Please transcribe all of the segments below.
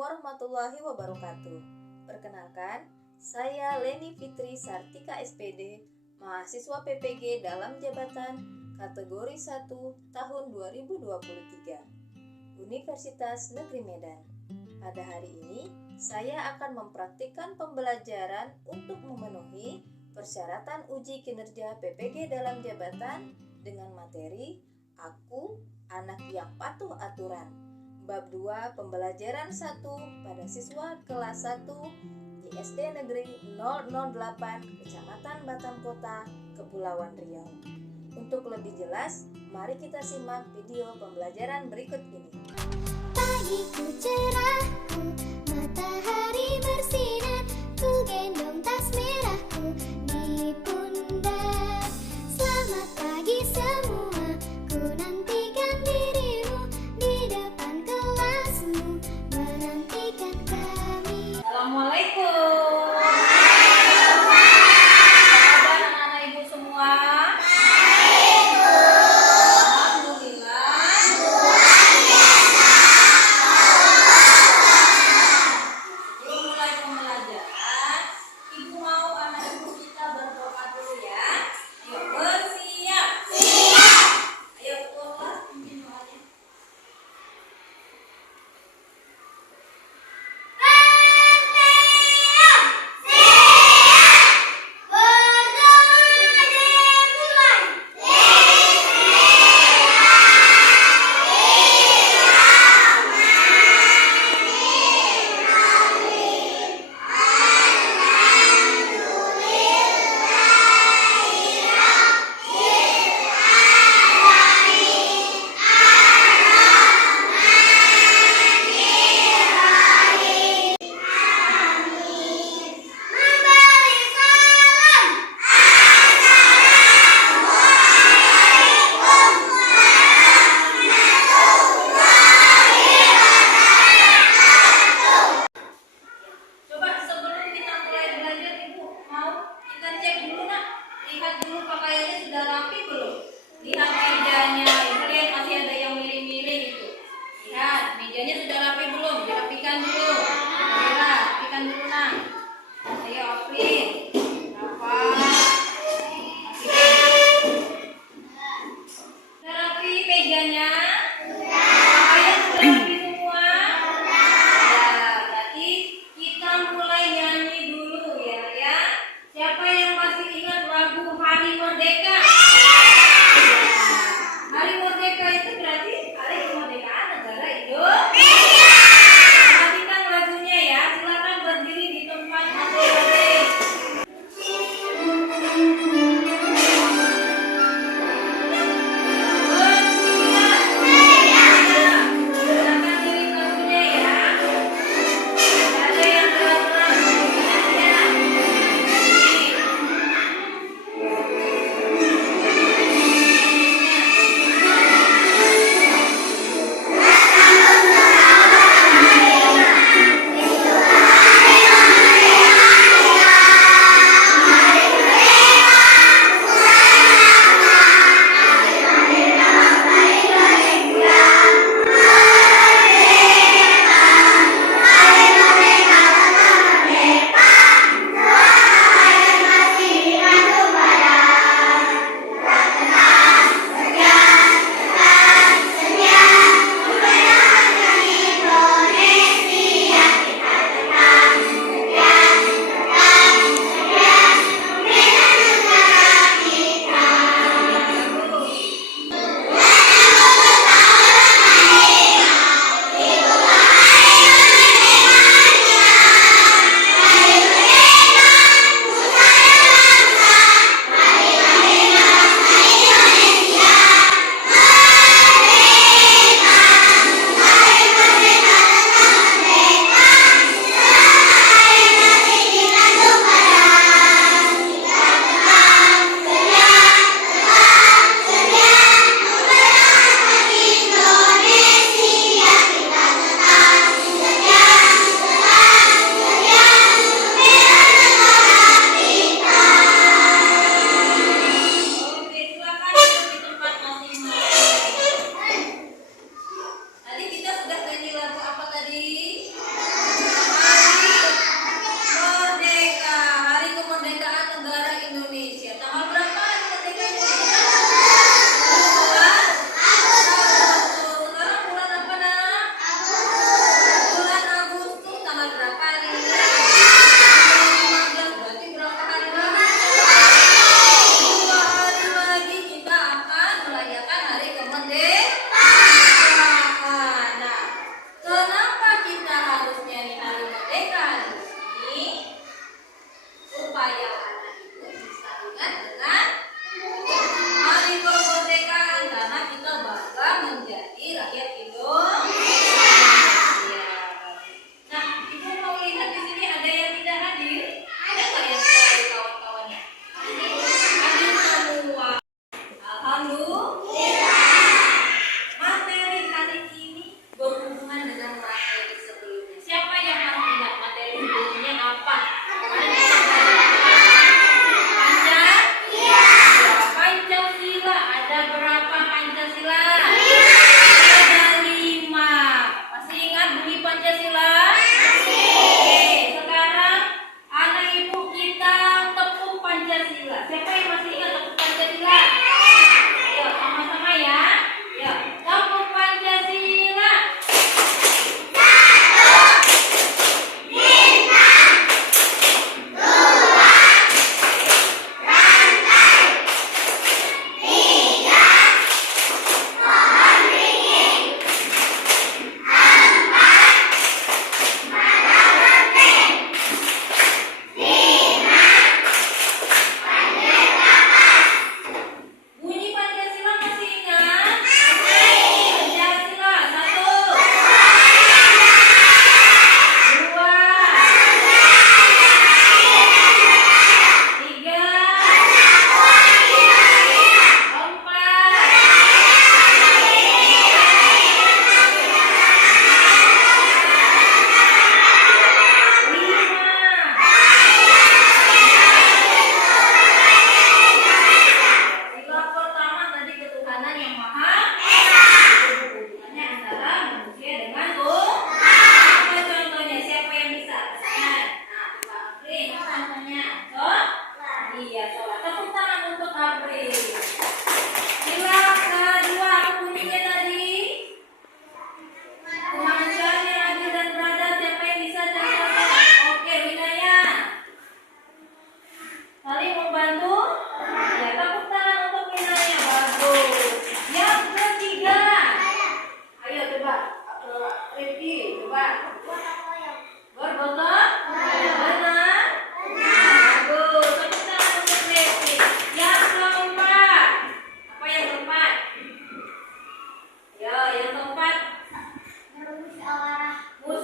warahmatullahi wabarakatuh. Perkenalkan, saya Leni Fitri Sartika SPD, mahasiswa PPG dalam jabatan kategori 1 tahun 2023, Universitas Negeri Medan. Pada hari ini, saya akan mempraktikkan pembelajaran untuk memenuhi persyaratan uji kinerja PPG dalam jabatan dengan materi Aku, anak yang patuh aturan. Bab 2 pembelajaran 1 pada siswa kelas 1 di SD Negeri 008 Kecamatan Batam Kota, Kepulauan Riau. Untuk lebih jelas, mari kita simak video pembelajaran berikut ini. Pagiku cerahku, matahari bersinar, ku gendong tas merahku di pundak. Selamat pagi semua, ku nantikan dirimu di depan kelasmu, menantikan kami. Assalamualaikum. Apa kabar anak-anak ibu semua? Lihat dulu pakaiannya sudah rapi belum? Lihat mejanya, ibu lihat masih ada yang miring-miring itu. Lihat, mejanya sudah rapi belum? Dirapikan dulu. Mira, rapikan dulu nak. Ayo April, rapat. Sudah rapi mejanya? Pakaian sudah rapi semua? Ya, berarti kita mulai nyanyi dulu ya. Siapa yang masih ingat lagu Hari Merdeka? Hari Merdeka itu berarti hari kemerdekaan negara Indonesia. Perhatikan lagunya ya, silakan berdiri di tempat masing-masing.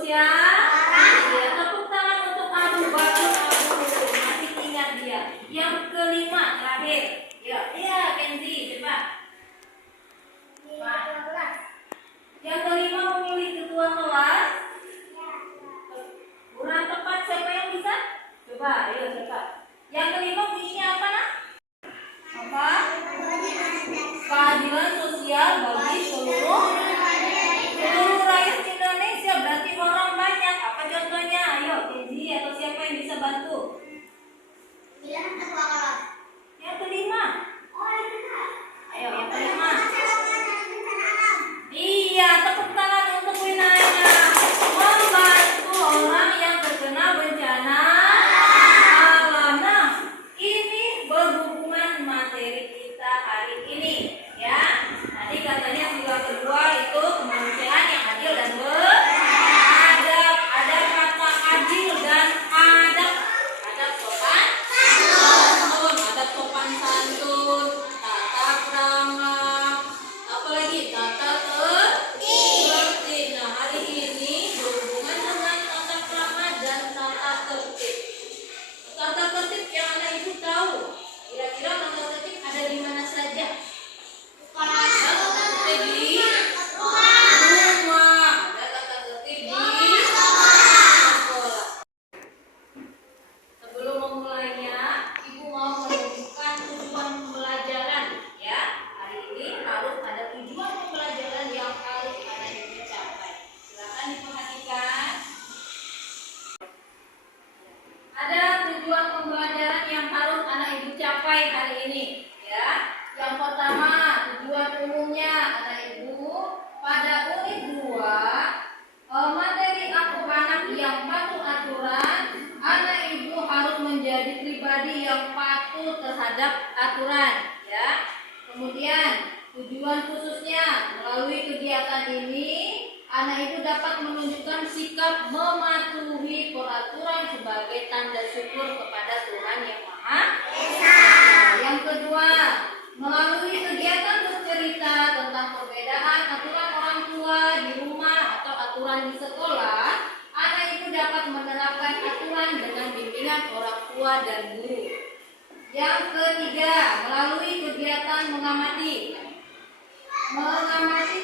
ya. Iya, tepuk tangan untuk Abu. Bagus Abu. Masih ingat dia. Yang kelima terakhir. Ya, iya Kenzi, coba. Yang kelima memilih ketua kelas. Kurang tepat, siapa yang bisa? Coba, ayo coba. Yang kelima bunyinya apa nak? Apa? Keadilan sosial bagi seluruh rakyat Indonesia. Berarti orang banyak. Apa contohnya? Ayo, Kenzi atau siapa yang bisa bantu? Yang kelima. Ayo, yang kelima. Iya, tepuk tangan untuk winanya. Membantu orang yang terkena bencana alam. Nah, ini berhubungan materi kita hari ini, ya. Tadi katanya sila kedua itu kemanusiaan yang adil dan beradab. Ada kata adil dan adab. Adab sopan santun, adab sopan santun, tata krama, apalagi tata tertib. Nah, hari ini berhubungan dengan tata krama dan tata tertib. Tata tertib yang Anda ibu tahu, kira-kira tata tertib ada di mana saja? Tata tertib di rumah, ada tata tertib di sekolah. Sebelum memulainya, ibu mau menunjukkan tujuan pembelajaran, ya. Hari ini harus ada tujuan pembelajaran yang harus Anda capai. Silakan diperhatikan. Ada tujuan pembelajaran yang harus anak ibu capai hari ini, ya. Yang pertama, tujuan umumnya anak ibu pada unit 2, materi aku anak yang patuh aturan. Anak ibu harus menjadi pribadi yang patuh terhadap aturan, ya. Kemudian tujuan khususnya melalui kegiatan ini anak ibu dapat menunjukkan sikap mematuhi peraturan sebagai tanda syukur kepada Tuhan Yang Maha Esa. Yang kedua, melalui kegiatan bercerita tentang perbedaan aturan orang tua di rumah atau aturan di sekolah, anak ibu dapat menerapkan aturan dengan bimbingan orang tua dan guru. Yang ketiga, melalui kegiatan mengamati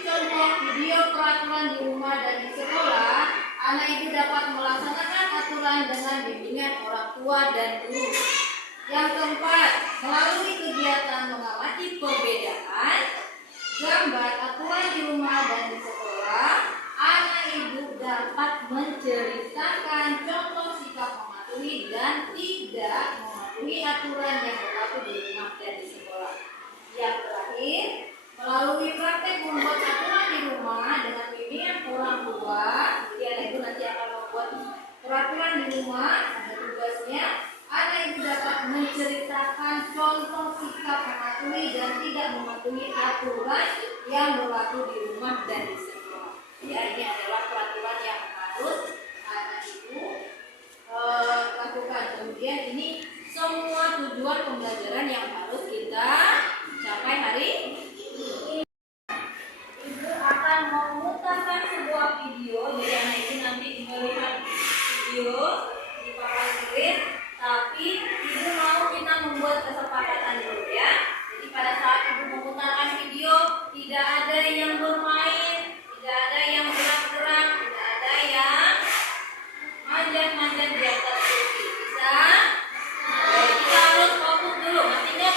contoh video peraturan di rumah dan di sekolah, anak ibu dapat melaksanakan aturan dengan bimbingan orang tua dan guru. Yang keempat, melalui kegiatan mengamati perbedaan gambar aturan di rumah dan di sekolah, anak ibu dapat menceritakan contoh sikap mematuhi dan tidak mematuhi aturan yang berlaku di rumah dan di sekolah. Yang terakhir, melalui praktek membuat aturan di rumah dengan bimbingan orang tua, jadi anak ibu nanti akan membuat peraturan di rumah, ada tugasnya. Anak ibu dapat menceritakan contoh sikap mematuhi dan tidak mematuhi aturan yang berlaku di rumah dan di sekolah. Ya, ini adalah peraturan yang harus anak ibu lakukan. Kemudian ini semua tujuan pembelajaran yang harus kita capai hari ini. Ibu akan memutarkan sebuah video, jadi anak ibu nanti melihat video di papan screen, tapi ibu mau kita membuat kesepakatan dulu, ya. Jadi pada saat ibu memutarkan video, tidak ada yang bermain, tidak ada yang gerak-gerak, tidak ada yang manjat-manjat di atas kursi. Bisa? Jadi kita harus fokus dulu. Nantinya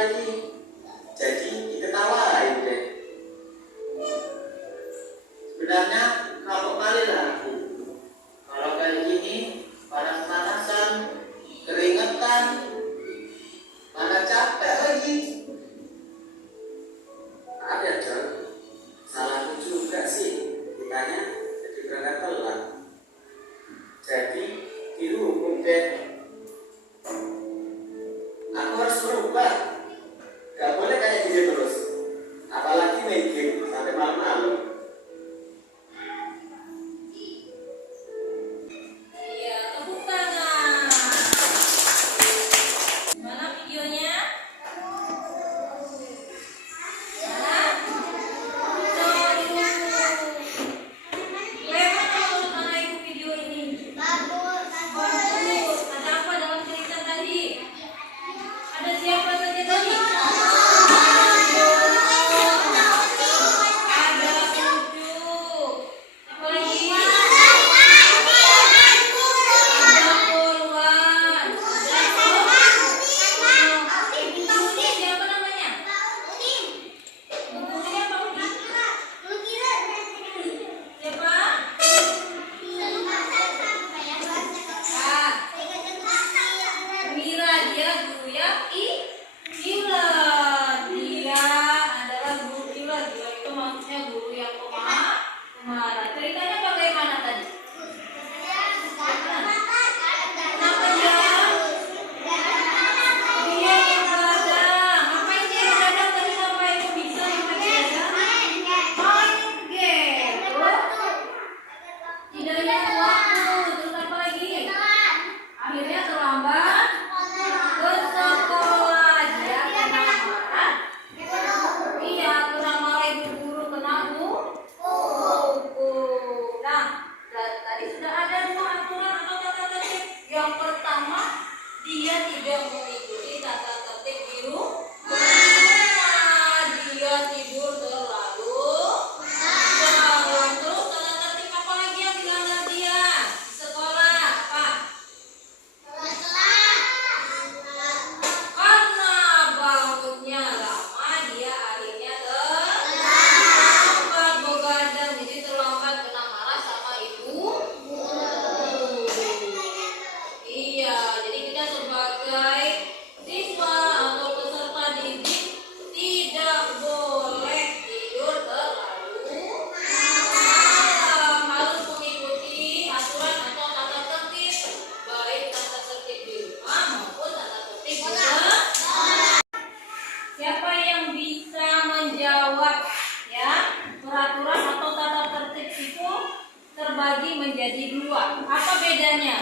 lagi. Jadi diketawain deh. Sebenarnya kapok kali lah aku. Kalau kayak gini, panas-panasan, keringetan, mana capek lagi. Ada John, salahku juga sih. Kitanya jadi berangkat telat. Jadi dihukum deh. Aku harus berubah. Gak boleh kayak gini terus. Apalagi main game sampai malam-malam. Iya, tepuk tangan. Mana videonya? Mana? Coba dulu. Lewat kalau mana ibu video ini? Bagus. Ada apa dalam cerita tadi? Ada siapa saja tadi? Ada Ucu. Apa lagi? Ada Purwan. Siapa namanya? Ibunya apa Udin? Siapa? Ah, Mira, dia guru yang Ilan. Dia adalah guru Ilan. Dia itu maksudnya guru yang pemarah. Ceritanya bagaimana tadi? Kenapa dia begadang? Ngapain dia begadang tadi sampai itu bisa sampai begadang? Main game. Tidak ingat waktu. Terus apa lagi? Akhirnya terlambat ke sekolah. Dia kena marah. Iya, kena marah ibu guru, kena hukum. Nah, tadi sudah ada dua aturan atau tata tertib. Yang pertama, dia tidak mengikuti tata tertib di rumah. Dia tidur terlalu malam. Terus tata tertib apa lagi yang dilanggar dia di sekolah? Pak, karena bangunnya lama, dia akhirnya terlambat begadang. Jadi terlambat, kena marah sama ibu guru. Iya, jadi kita sebagai siswa atau peserta didik tidak boleh tidur terlalu malam. Harus mengikuti aturan atau tata tertib, baik tata tertib di rumah maupun tata tertib di sekolah. Siapa yang bisa menjawab ya? Peraturan atau tata tertib itu terbagi menjadi dua. Apa bedanya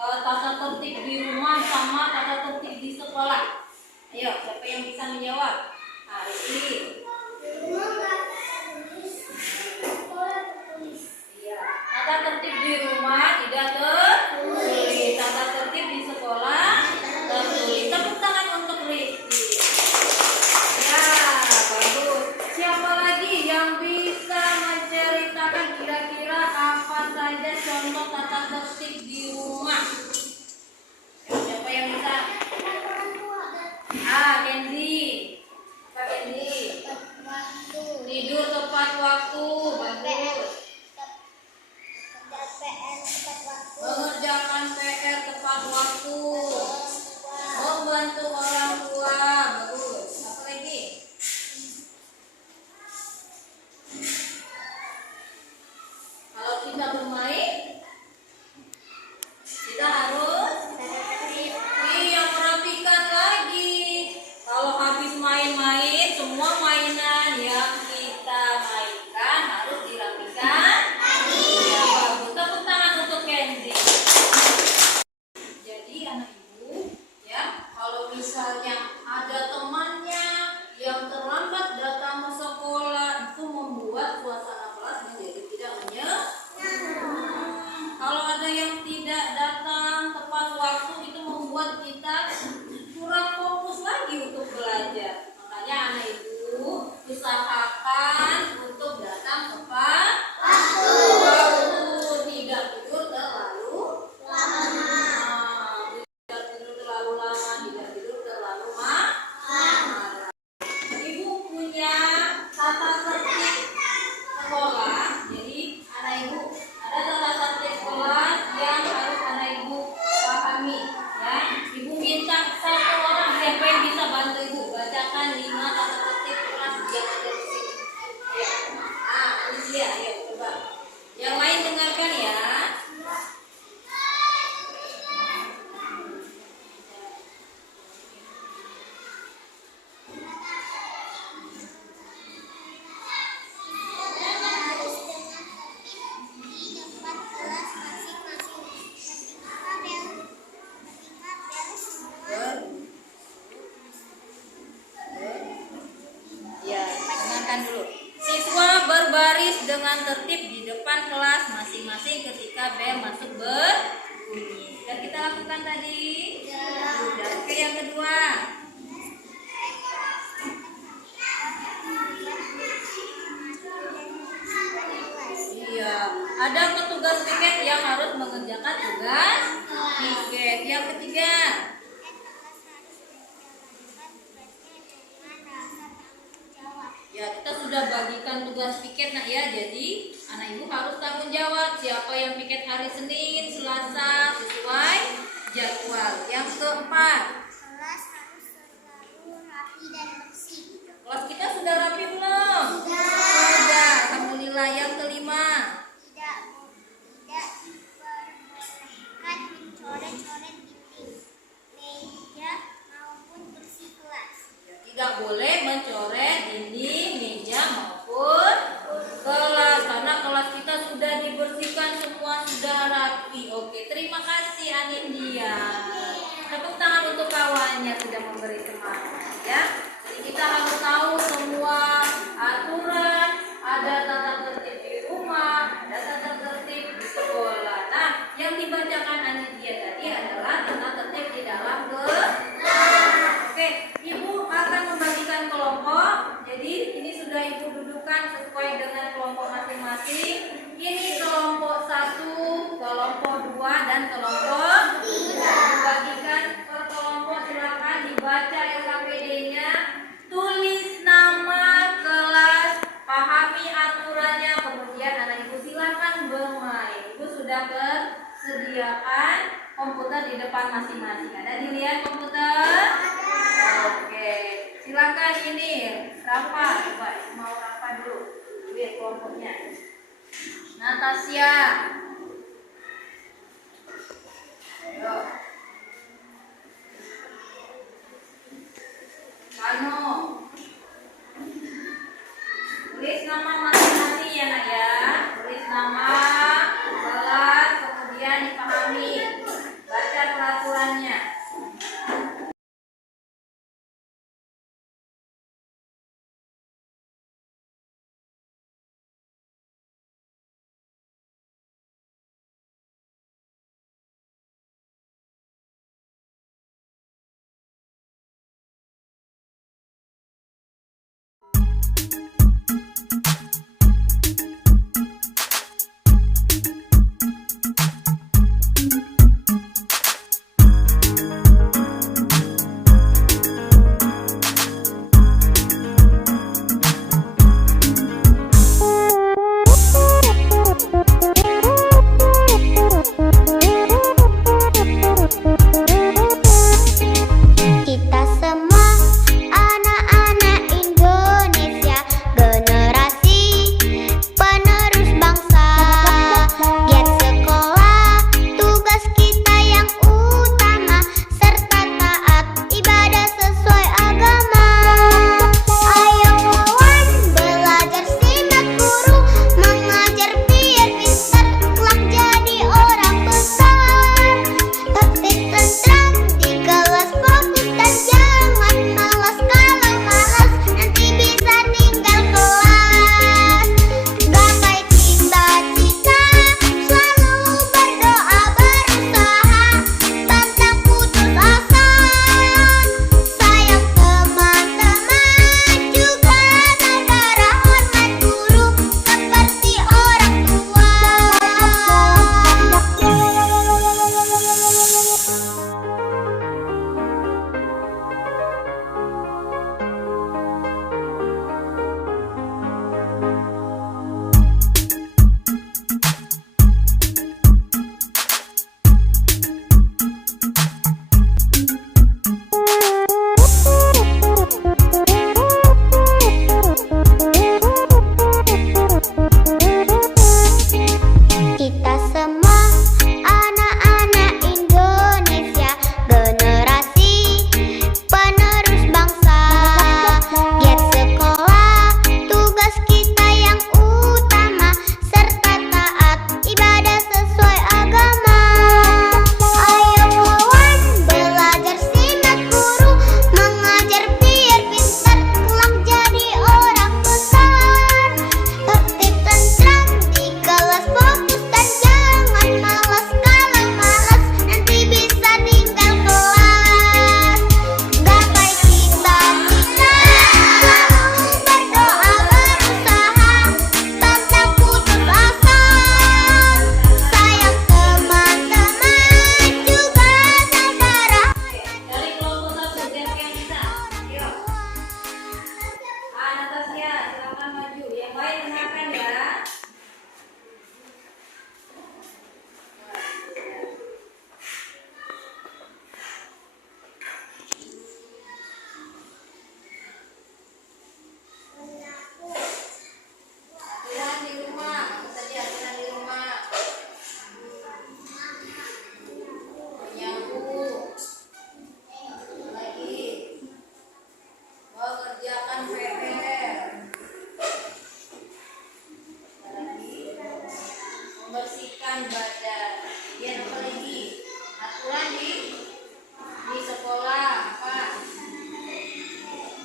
tata tertib di rumah sama tata tertib di sekolah? Ayo, siapa yang bisa menjawab? Ari. Iya. Tata tertib di rumah tidak tertulis. Tata tertib di sekolah tertulis. Tepuk tangan untuk Rizky. Ya, bagus. Siapa lagi yang bisa menceritakan kira-kira apa saja contoh tata tertib di rumah? Siapa yang bisa? Kenzi. Kak Kenzi. Tidur tepat waktu. Bagus. dengan tertib di depan kelas masing-masing ketika bel masuk berbunyi. Sudah kita lakukan tadi? Sudah. Oke, yang kedua. Iya, ada petugas piket yang harus mengerjakan tugas piket. Yang ketiga. Ya, kita sudah bagikan tugas piket nak ya. Jadi anak ibu harus tanggung jawab siapa yang piket hari Senin, Selasa sesuai jadwal. Yang keempat. Kelas harus selalu rapi dan bersih. Kelas kita sudah rapi belum? Sudah. Alhamdulillah. Yang kelima. Tidak diperbolehkan mencoret-coret dinding, meja maupun kursi kelas. Tidak boleh mencoret dinding, meja maupun kelas karena kelas kita sudah dibersihkan semua, sudah rapi. Oke, terima kasih Anindya. Tepuk tangan untuk kawannya sudah memberi semangat ya. Jadi kita harus tahu semua aturan, ada tata tertib di rumah, ada tata tertib di sekolah. Nah, yang dibacakan Anindya tadi adalah tata tertib di dalam kelas. Oke, ibu akan membagikan kelompok. Jadi ini sudah ibu dudukan sesuai dengan kelompok masing-masing. Ini kelompok 1, kelompok 2, dan kelompok 3. Dibagikan per kelompok, silakan dibaca LKPD-nya, tulis nama kelas, pahami aturannya, kemudian anak ibu silakan bermain. Ibu sudah bersediakan komputer di depan masing-masing. Ada dilihat komputer? Oke, silakan ini Rafa, coba mau Rafa dulu, lihat kelompoknya. Natasha, ayo. Kano, tulis nama masing-masing ya nak ya, tulis nama kelas, kemudian dipahami, baca peraturannya.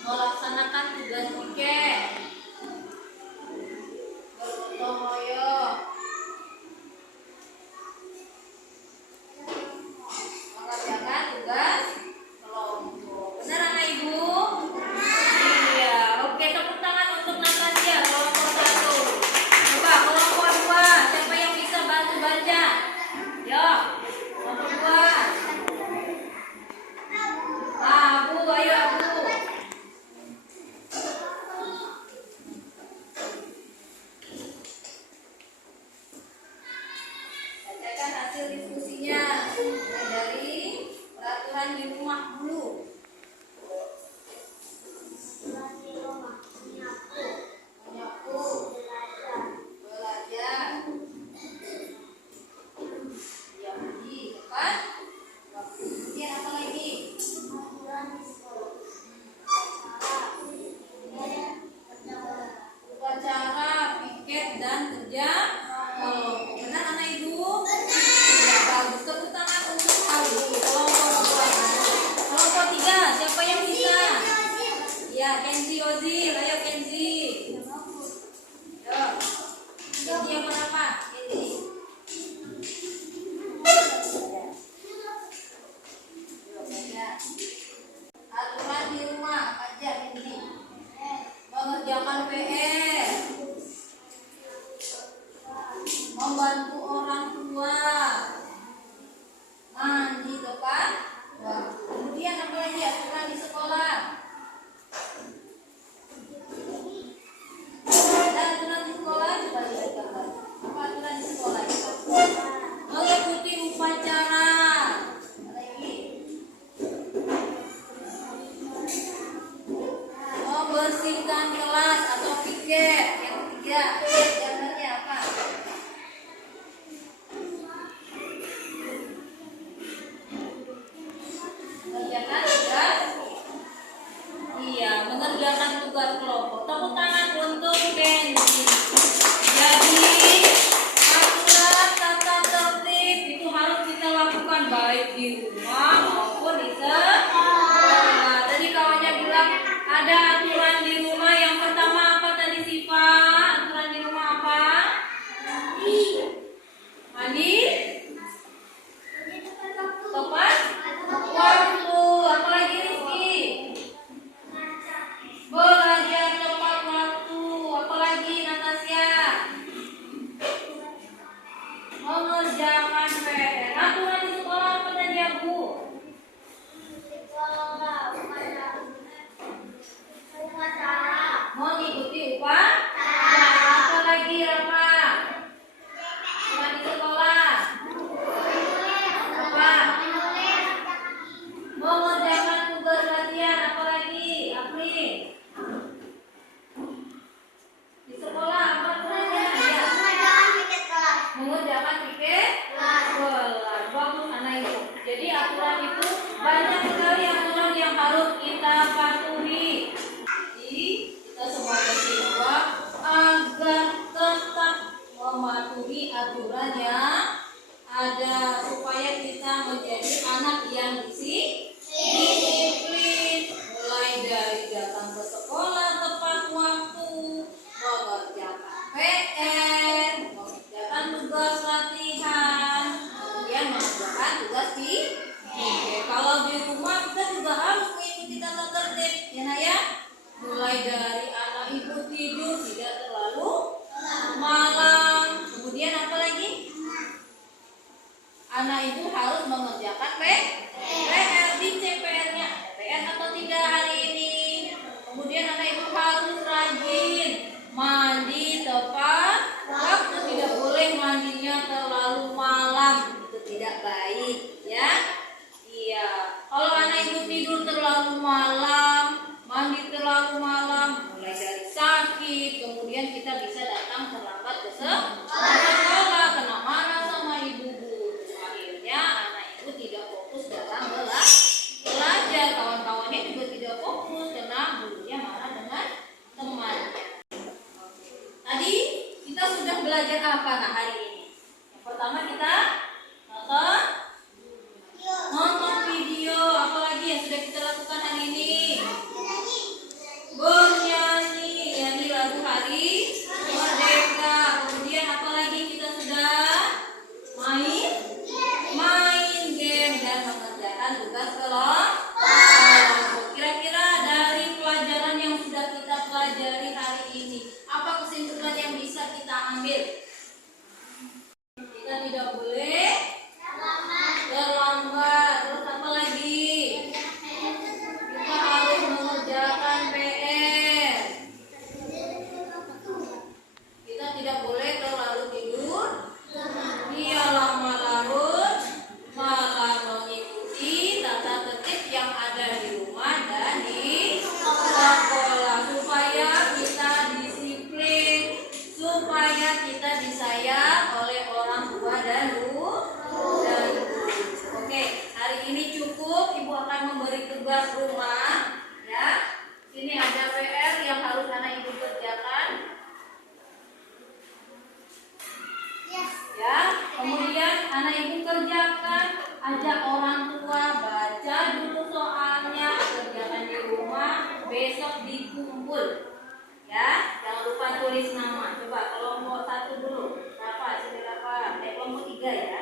melaksanakan tugas piket, bergotong royong, mengerjakan tugas kelompok. Benar anak ibu? Iya. Oke, tepuk tangan untuk Natasha kelompok 1. Coba kelompok 2, siapa yang bisa bantu baca? Yo, kelompok 2. Abu, ayo Abu. Bacakan hasil diskusinya dari peraturan di rumah dulu. Menyapu, belajar, ya uji, kan? Kemudian apa lagi? Upacara, piket, dan kerja kelompok. Benar anak ibu? Ya, bagus. Tepuk tangan untuk Abu. Kelompok 2. Kelompok 3, siapa yang bisa? Ya, Kenzi Ozil. Ayo Kenzi. Yo. Kenzi yang berapa? Kenzi. Yo, baca. Aturan di rumah aja Kenzi. Mengerjakan PR, membantu orang tua, mandi tepat waktu. Kemudian apa lagi aturan di sekolah? Ada aturan di sekolah, coba lihat gambar. Apa aturan di sekolah? Mengikuti upacara. Apa lagi? Membersihkan kelas atau piket. Yang ketiga, gambarnya apa? Mengerjakan tugas. Iya, mengerjakan tugas kelompok. Tepuk tangan untuk Kenzi. Jadi aturan tata tertib itu harus kita lakukan baik di rumah maupun di sekolah. Tadi kawannya bilang ada aturan di rumah. Yang pertama apa tadi Siva? Aturan di rumah apa? Mandi tepat waktu. Apa lagi Rizky? Belajar tepat waktu. Apa lagi Natasha? Mengerjakan PR. Aturan di sekolah apa tadi ya Bu? Mengikuti upacara. Apa lagi Rafa? Aturan di sekolah apa? Mengerjakan tugas latihan. Apa lagi April? Di sekolah apa aturannya? Ya. Mengerjakan piket kelas. Bagus anak ibu. Jadi aturan itu banyak sekali aturan yang harus kita patuhi. Jadi kita sebagai siswa agar tetap mematuhi aturan yang ada supaya kita menjadi anak yang disiplin. Mulai dari datang ke sekolah tepat waktu, mengerjakan PR, mengerjakan tugas latihan, kemudian mengerjakan tugas piket. Kalau di rumah kita juga harus mengikuti tata tertib, ya nak ya. Mulai dari anak ibu tidur tidak terlalu malam. Kemudian apa lagi? Anak ibu harus mengerjakan PR. Dicek PR-nya, ada PR atau tidak hari ini. Kemudian anak ibu harus rajin mandi tepat waktu. Tidak boleh mandinya terlalu malam, itu tidak baik ya. Iya, kalau anak ibu tidur terlalu malam, mandi terlalu malam, mulai dari sakit, kemudian kita bisa datang terlambat ke sekolah, kena marah sama ibu guru. Akhirnya anak ibu tidak fokus dalam belajar, kawan-kawannya juga tidak fokus karena gurunya marah dengan temannya. Tadi kita sudah belajar apa nah hari ini? Yang pertama kita nonton video, apalagi yang sudah kita lakukan hari ini? ibu ngumpul. Ya, jangan lupa tulis nama. Coba kelompok 1 dulu. Rafa, sini Rafa. Kelompok 3 ya.